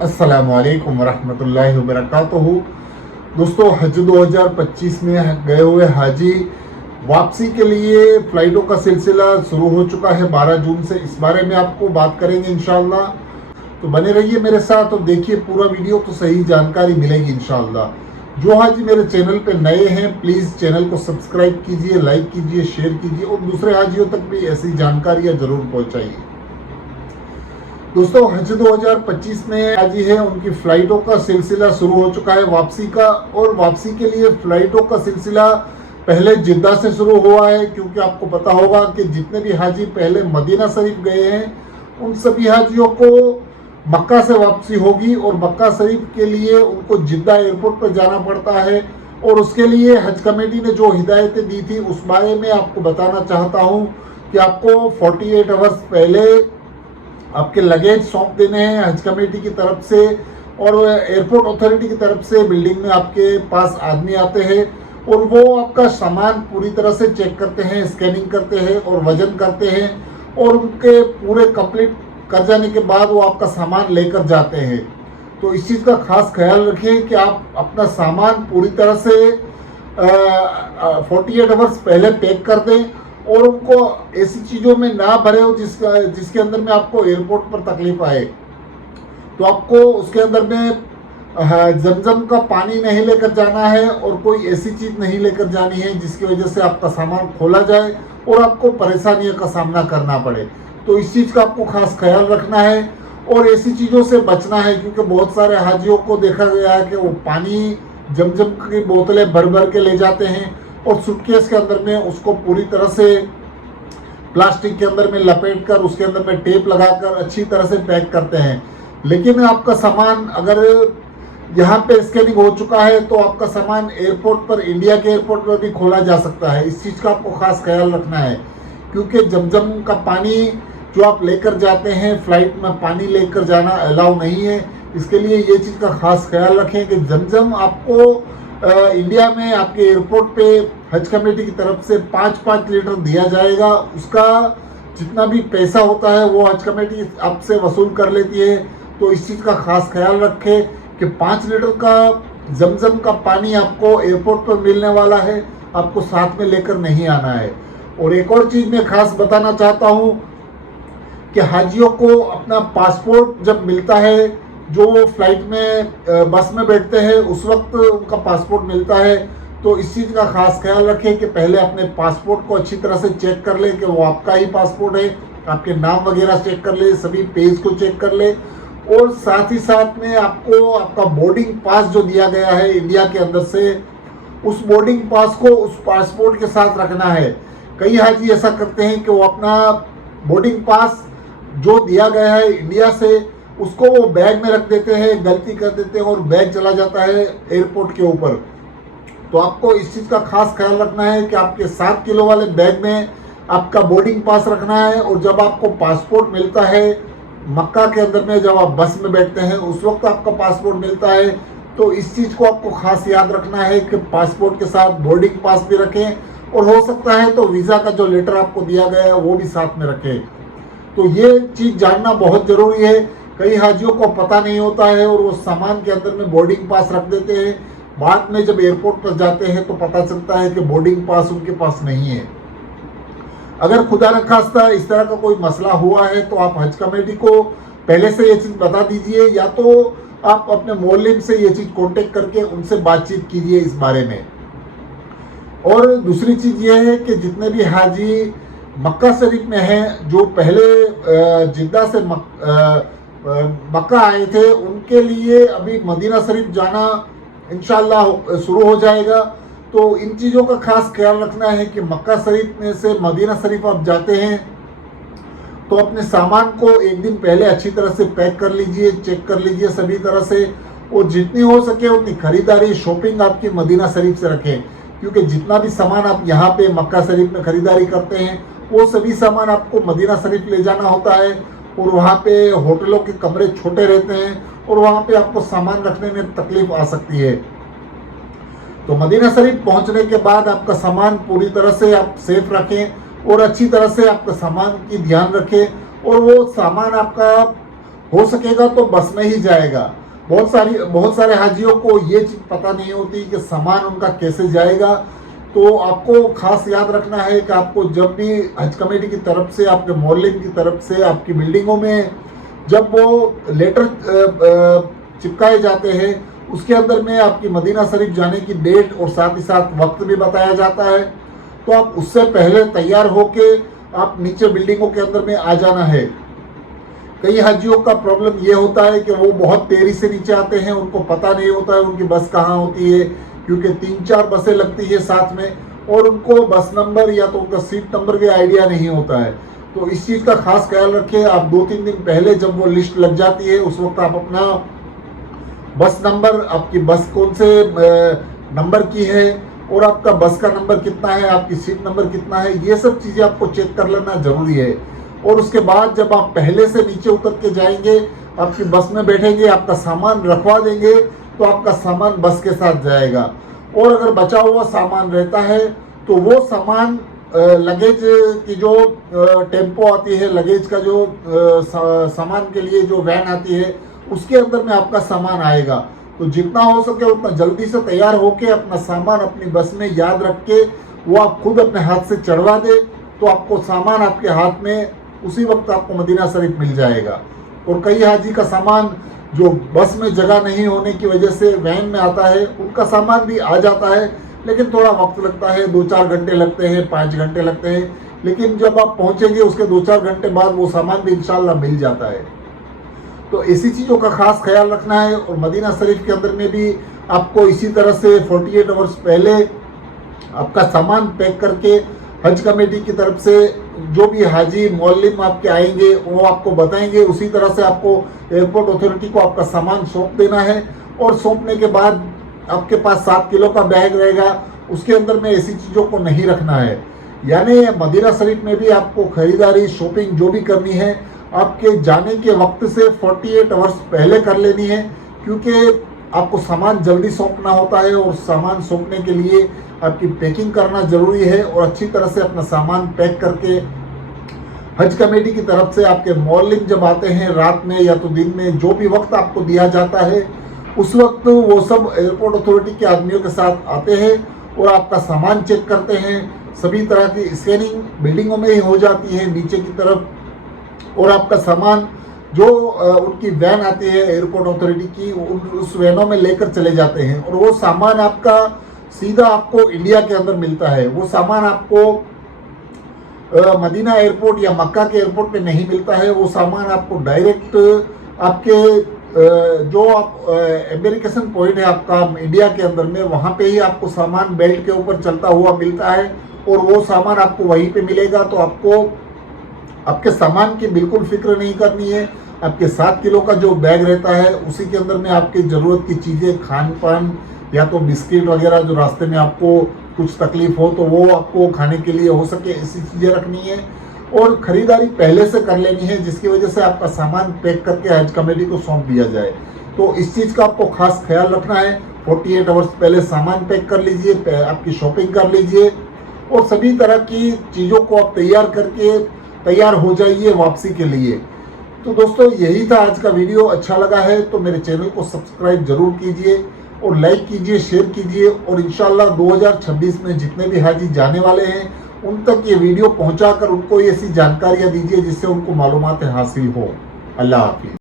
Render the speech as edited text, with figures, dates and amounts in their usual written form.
अस्सलामुअलैकुम वरहमतुल्लाहि वबरकातुहू। दोस्तों, हज 2025 में गए हुए हाजी वापसी के लिए फ़्लाइटों का सिलसिला शुरू हो चुका है 12 जून से। इस बारे में आपको बात करेंगे इंशाअल्लाह, तो बने रहिए मेरे साथ और देखिए पूरा वीडियो, तो सही जानकारी मिलेगी इंशाअल्लाह। जो हाजी मेरे चैनल पे नए हैं प्लीज़ चैनल को सब्सक्राइब कीजिए, लाइक कीजिए, शेयर कीजिए और दूसरे हाजियों तक भी ऐसी जानकारियाँ ज़रूर पहुँचाइए। दोस्तों, हज 2025 में हाजी है उनकी फ़्लाइटों का सिलसिला शुरू हो चुका है वापसी का, और वापसी के लिए फ़्लाइटों का सिलसिला पहले जिद्दा से शुरू हुआ है, क्योंकि आपको पता होगा कि जितने भी हाजी पहले मदीना शरीफ गए हैं उन सभी हाजियों को मक्का से वापसी होगी, और मक्का शरीफ के लिए उनको जिद्दा एयरपोर्ट पर जाना पड़ता है। और उसके लिए हज कमेटी ने जो हिदायतें दी थी उस बारे में आपको बताना चाहता हूँ कि आपको 48 आवर्स पहले आपके लगेज सौंप देने हैं हज कमेटी की तरफ से, और एयरपोर्ट अथॉरिटी की तरफ से बिल्डिंग में आपके पास आदमी आते हैं और वो आपका सामान पूरी तरह से चेक करते हैं, स्कैनिंग करते हैं और वजन करते हैं, और उनके पूरे कंप्लीट कर जाने के बाद वो आपका सामान लेकर जाते हैं। तो इस चीज़ का खास ख्याल रखें कि आप अपना सामान पूरी तरह से 48 आवर्स पहले पैक कर दें, और उनको ऐसी चीज़ों में ना भरे हो जिसके अंदर में आपको एयरपोर्ट पर तकलीफ आए। तो आपको उसके अंदर में जमजम का पानी नहीं लेकर जाना है, और कोई ऐसी चीज़ नहीं लेकर जानी है जिसकी वजह से आपका सामान खोला जाए और आपको परेशानियों का सामना करना पड़े। तो इस चीज़ का आपको खास ख्याल रखना है और ऐसी चीज़ों से बचना है, क्योंकि बहुत सारे हाजियों को देखा गया है कि वो पानी जमजम की बोतलें भर भर के ले जाते हैं और सूटकेस के अंदर में उसको पूरी तरह से प्लास्टिक के अंदर में लपेट कर उसके अंदर में टेप लगाकर अच्छी तरह से पैक करते हैं। लेकिन आपका सामान अगर यहाँ पे स्कैनिंग हो चुका है तो आपका सामान एयरपोर्ट पर, इंडिया के एयरपोर्ट पर भी खोला जा सकता है। इस चीज़ का आपको खास ख्याल रखना है, क्योंकि जमजम का पानी जो आप लेकर जाते हैं फ़्लाइट में पानी लेकर जाना अलाउ नहीं है। इसके लिए ये चीज़ का खास ख्याल रखें कि जमजम आपको इंडिया में आपके एयरपोर्ट पे हज कमेटी की तरफ से 5-5 लीटर दिया जाएगा। उसका जितना भी पैसा होता है वो हज कमेटी आपसे वसूल कर लेती है। तो इस चीज़ का खास ख्याल रखें कि 5 लीटर का जमजम का पानी आपको एयरपोर्ट पर मिलने वाला है, आपको साथ में लेकर नहीं आना है। और एक और चीज़ मैं खास बताना चाहता हूँ कि हाजियों को अपना पासपोर्ट जब मिलता है, जो फ्लाइट में बस में बैठते हैं उस वक्त उनका पासपोर्ट मिलता है, तो इस चीज़ का खास ख्याल रखें कि पहले अपने पासपोर्ट को अच्छी तरह से चेक कर लें कि वो आपका ही पासपोर्ट है, आपके नाम वगैरह चेक कर ले, सभी पेज को चेक कर ले, और साथ ही साथ में आपको आपका बोर्डिंग पास जो दिया गया है इंडिया के अंदर से, उस बोर्डिंग पास को उस पासपोर्ट के साथ रखना है। कई हाजी ऐसा करते हैं कि वो अपना बोर्डिंग पास जो दिया गया है इंडिया से उसको वो बैग में रख देते हैं, गलती कर देते हैं और बैग चला जाता है एयरपोर्ट के ऊपर। तो आपको इस चीज़ का खास ख्याल रखना है कि आपके 7 किलो वाले बैग में आपका बोर्डिंग पास रखना है, और जब आपको पासपोर्ट मिलता है मक्का के अंदर में, जब आप बस में बैठते हैं उस वक्त आपका पासपोर्ट मिलता है, तो इस चीज़ को आपको खास याद रखना है कि पासपोर्ट के साथ बोर्डिंग पास भी रखें, और हो सकता है तो वीज़ा का जो लेटर आपको दिया गया है वो भी साथ में रखें। तो ये चीज़ जानना बहुत ज़रूरी है। कई हाजियों को पता नहीं होता है और वो सामान के अंदर में बोर्डिंग पास रख देते हैं, बाद में जब एयरपोर्ट पर जाते हैं तो पता चलता है कि बोर्डिंग पास उनके पास नहीं है। अगर खुदा न खास्ता इस तरह का कोई मसला हुआ है तो आप हज कमेटी को पहले से ये चीज़ बता दीजिए, या तो आप अपने मोहल्ले से ये चीज़ कांटेक्ट करके उनसे बातचीत कीजिए इस बारे में। और दूसरी चीज़ ये है कि जितने भी हाजी मक्का शरीफ में हैं, जो पहले जिद्दा से मक्का आए थे, उनके लिए अभी मदीना शरीफ जाना इंशाअल्लाह शुरू हो जाएगा। तो इन चीज़ों का खास ख्याल रखना है कि मक्का शरीफ में से मदीना शरीफ आप जाते हैं तो अपने सामान को एक दिन पहले अच्छी तरह से पैक कर लीजिए, चेक कर लीजिए सभी तरह से, और जितनी हो सके उतनी खरीदारी, शॉपिंग आपकी मदीना शरीफ से रखें, क्योंकि जितना भी सामान आप यहाँ पे मक्का शरीफ में खरीदारी करते हैं वो सभी सामान आपको मदीना शरीफ ले जाना होता है, और वहाँ पे होटलों के कमरे छोटे रहते हैं और वहाँ पे आपको सामान रखने में तकलीफ आ सकती है। तो मदीना शरीफ पहुँचने के बाद आपका सामान पूरी तरह से आप सेफ रखें और अच्छी तरह से आपका सामान की ध्यान रखें, और वो सामान आपका हो सकेगा तो बस में ही जाएगा। बहुत सारे हाजियों को ये चीज़ पता नहीं होती कि सामान उनका कैसे जाएगा। तो आपको खास याद रखना है कि आपको जब भी हज कमेटी की तरफ से, आपके मोहल्ले की तरफ से, आपकी बिल्डिंगों में जब वो लेटर चिपकाए जाते हैं, उसके अंदर में आपकी मदीना शरीफ जाने की डेट और साथ ही साथ वक्त भी बताया जाता है। तो आप उससे पहले तैयार होके आप नीचे बिल्डिंगों के अंदर में आ जाना है। कई हाजियों का प्रॉब्लम ये होता है कि वो बहुत देरी से नीचे आते हैं, उनको पता नहीं होता है उनकी बस कहाँ होती है, क्योंकि 3-4 बसें लगती है साथ में, और उनको बस नंबर या तो उनका सीट नंबर भी आइडिया नहीं होता है। तो इस चीज़ का खास ख्याल रखें। आप 2-3 दिन पहले जब वो लिस्ट लग जाती है, उस वक्त आप अपना बस नंबर, आपकी बस कौन से नंबर की है और आपका बस का नंबर कितना है, आपकी सीट नंबर कितना है, ये सब चीज़ें आपको चेक कर लेना जरूरी है। और उसके बाद जब आप पहले से नीचे उतर के जाएंगे, आपकी बस में बैठेंगे, आपका सामान रखवा देंगे, तो आपका सामान बस के साथ जाएगा। और अगर बचा हुआ सामान रहता है तो वो सामान लगेज की जो टेम्पो आती है, लगेज का जो सामान के लिए जो वैन आती है, उसके अंदर में आपका सामान आएगा। तो जितना हो सके उतना जल्दी से तैयार होके अपना सामान अपनी बस में याद रख के वो आप खुद अपने हाथ से चढ़वा दे, तो आपको सामान आपके हाथ में उसी वक्त आपको मदीना शरीफ मिल जाएगा। और कई हाजी का सामान जो बस में जगह नहीं होने की वजह से वैन में आता है, उनका सामान भी आ जाता है, लेकिन थोड़ा वक्त लगता है, 2-4 घंटे लगते हैं, 5 घंटे लगते हैं। लेकिन जब आप पहुंचेंगे उसके 2-4 घंटे बाद वो सामान भी इंशाल्लाह मिल जाता है। तो ऐसी चीज़ों का खास ख्याल रखना है। और मदीना शरीफ के अंदर में भी आपको इसी तरह से 48 आवर्स पहले आपका सामान पैक करके हज कमेटी की तरफ से जो भी हाजी मौलिम आपके आएंगे वो आपको बताएंगे, उसी तरह से आपको एयरपोर्ट अथॉरिटी को आपका सामान सौंप देना है। और सौंपने के बाद आपके पास 7 किलो का बैग रहेगा, उसके अंदर में ऐसी चीज़ों को नहीं रखना है। यानी मदीना शरीफ में भी आपको खरीदारी, शॉपिंग जो भी करनी है, आपके जाने के वक्त से 48 आवर्स पहले कर लेनी है, क्योंकि आपको सामान जल्दी सौंपना होता है और सामान सौंपने के लिए आपकी पैकिंग करना ज़रूरी है। और अच्छी तरह से अपना सामान पैक करके हज कमेटी की तरफ से आपके मौलिम जब आते हैं रात में या तो दिन में, जो भी वक्त आपको दिया जाता है, उस वक्त वो सब एयरपोर्ट अथॉरिटी के आदमियों के साथ आते हैं और आपका सामान चेक करते हैं। सभी तरह की स्कैनिंग बिल्डिंगों में ही हो जाती है नीचे की तरफ। और आपका सामान जो उनकी वैन आती है एयरपोर्ट अथॉरिटी की, उस वैनों में लेकर चले जाते हैं। और वो सामान आपका सीधा आपको इंडिया के अंदर मिलता है। वो सामान आपको मदीना एयरपोर्ट या मक्का के एयरपोर्ट पे नहीं मिलता है। वो सामान आपको डायरेक्ट आपके जो आप एम्बेरिकेशन पॉइंट है आपका इंडिया के अंदर में, वहाँ पे ही आपको सामान बेल्ट के ऊपर चलता हुआ मिलता है। और वो सामान आपको वहीं पे मिलेगा। तो आपको आपके सामान की बिल्कुल फिक्र नहीं करनी है। आपके 7 किलो का जो बैग रहता है उसी के अंदर में आपकी ज़रूरत की चीज़ें, खान पान या तो बिस्किट वगैरह, जो रास्ते में आपको कुछ तकलीफ हो तो वो आपको खाने के लिए हो सके, ऐसी चीज़ें रखनी है। और ख़रीदारी पहले से कर लेनी है, जिसकी वजह से आपका सामान पैक करके हज कमेटी को सौंप दिया जाए। तो इस चीज़ का आपको खास ख्याल रखना है। 48 आवर्स पहले सामान पैक कर लीजिए, आपकी शॉपिंग कर लीजिए और सभी तरह की चीज़ों को आप तैयार हो जाइए वापसी के लिए। तो दोस्तों यही था आज का वीडियो। अच्छा लगा है तो मेरे चैनल को सब्सक्राइब जरूर कीजिए और लाइक कीजिए, शेयर कीजिए। और इंशाल्लाह 2026 में जितने भी हाजी जाने वाले हैं उन तक ये वीडियो पहुंचाकर उनको ऐसी जानकारियां दीजिए जिससे उनको मालूमात हासिल हो। अल्लाह हाफिज़।